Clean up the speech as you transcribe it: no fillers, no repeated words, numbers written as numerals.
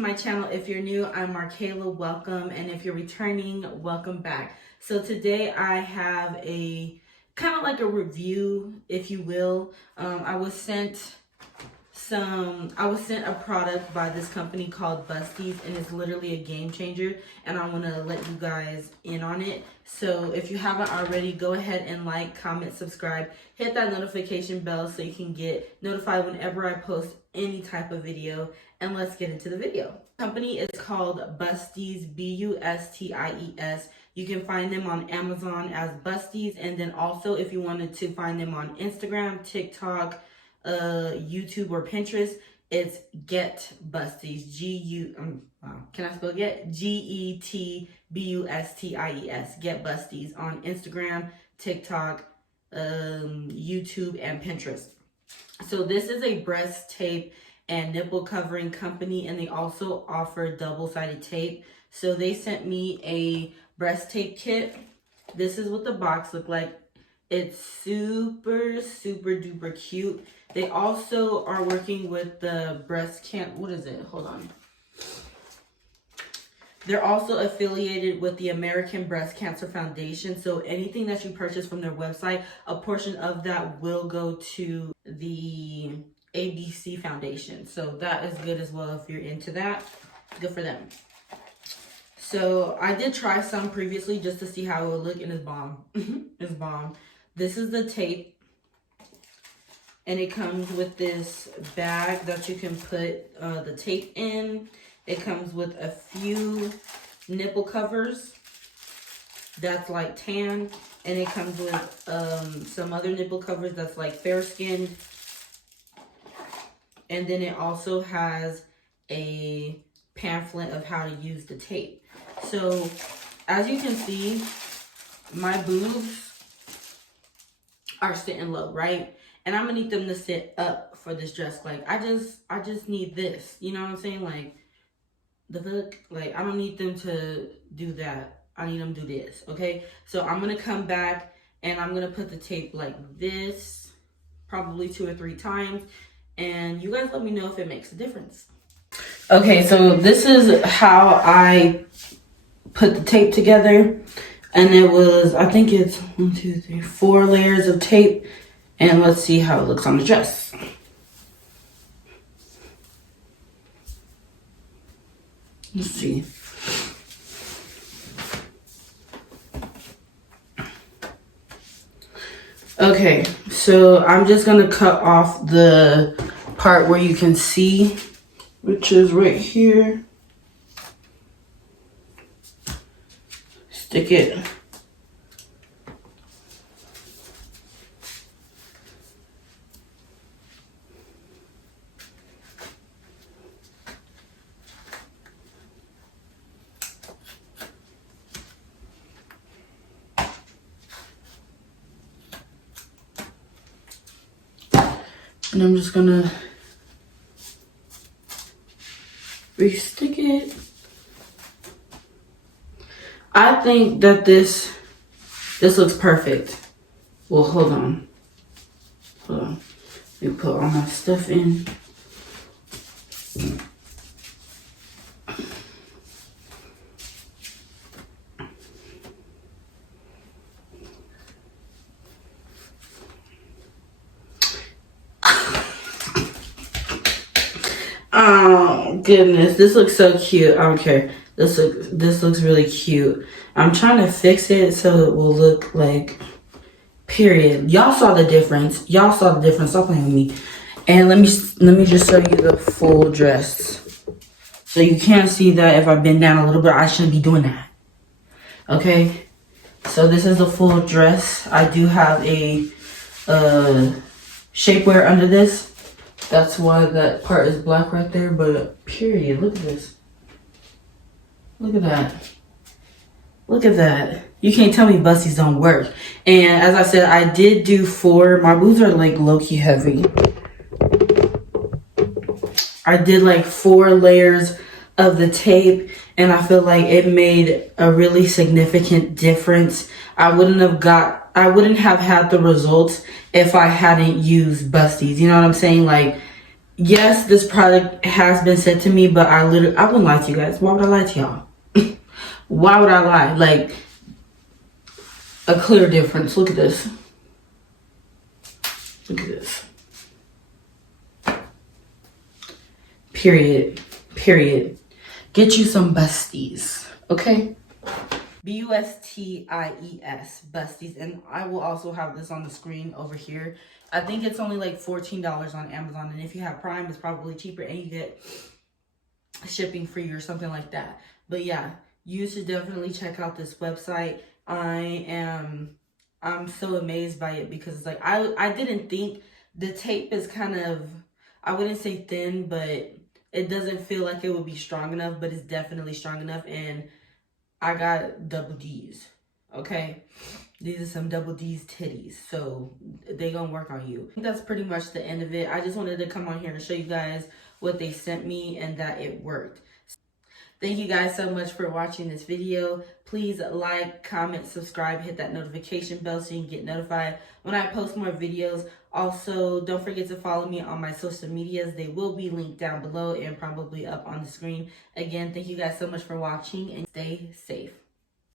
my channel. If you're new, I'm Markayylaab, welcome, and if you're returning, welcome back. So today I have a kind of like a review, if you will. I was sent a product by this company called BUSTIES, and it's literally a game changer, and I want to let you guys in on it. So if you haven't already, go ahead and like, comment, subscribe, hit that notification bell so you can get notified whenever I post any type of video. And let's get into the video. The company is called BUSTIES, BUSTIES. You can find them on Amazon as BUSTIES, and then also if you wanted to find them on Instagram, TikTok, YouTube, or Pinterest, it's Get BUSTIES. Can I spell Get? GETBUSTIES. Get BUSTIES on Instagram, TikTok, YouTube, and Pinterest. So this is a breast tape and nipple covering company, and they also offer double-sided tape. So they sent me a breast tape kit. This is what the box looked like. It's super duper cute. They also are working with the hold on. They're also affiliated with the American Breast Cancer Foundation. So anything that you purchase from their website, a portion of that will go to the ABC Foundation. So that is good as well if you're into that. Good for them. So I did try some previously just to see how it would look, and it's bomb. It's bomb. This is the tape, and it comes with this bag that you can put the tape in. It comes with a few nipple covers that's like tan, and it comes with some other nipple covers that's like fair skinned. And then it also has a pamphlet of how to use the tape. So as you can see, my boobs are sitting low, right? And I'm gonna need them to sit up for this dress. Like I just need this. You know what I'm saying? Like the hook. Like I don't need them to do that. I need them to do this. Okay. So I'm gonna come back and I'm gonna put the tape like this, probably 2 or 3 times. And you guys let me know if it makes a difference. Okay, so this is how I put the tape together. And it was, I think it's 1, 2, 3, 4 layers of tape. And let's see how it looks on the dress. Let's see. Okay, so I'm just gonna cut off the part where you can see, which is right here. Stick it. And I'm just gonna re-stick it. I think that this looks perfect. Well, hold on. Let me put all my stuff in. Oh goodness, this looks so cute. I don't care. This looks really cute. I'm trying to fix it so it will look like, period. Y'all saw the difference. Y'all saw the difference. Stop playing with me. And let me just show you the full dress. So you can see that if I bend down a little bit, I shouldn't be doing that. Okay. So this is the full dress. I do have a shapewear under this. That's why that part is black right there, but period, look at this. Look at that. Look at that. You can't tell me BUSTIES don't work. And as I said, I did do 4. My boobs are like low-key heavy. I did like 4 layers of the tape, and I feel like it made a really significant difference. I wouldn't have had the results if I hadn't used BUSTIES. You know what I'm saying? Like, yes, this product has been sent to me, but I wouldn't lie to you guys. Why would I lie to y'all? Why would I lie? Like, a clear difference. Look at this. Look at this. Period. Period. Get you some Busties, okay? BUSTIES, Busties. And I will also have this on the screen over here. I think it's only like $14 on Amazon. And if you have Prime, it's probably cheaper. And you get shipping free or something like that. But yeah, you should definitely check out this website. I'm so amazed by it because it's like, I didn't think the tape is kind of, I wouldn't say thin, but it doesn't feel like it would be strong enough, but it's definitely strong enough. And I got double D's, okay? These are some double D's titties, so they gonna work on you. I think that's pretty much the end of it. I just wanted to come on here to show you guys what they sent me and that it worked. Thank you guys so much for watching this video. Please like, comment, subscribe, hit that notification bell so you can get notified when I post more videos. Also, don't forget to follow me on my social medias. They will be linked down below and probably up on the screen. Again, thank you guys so much for watching and stay safe.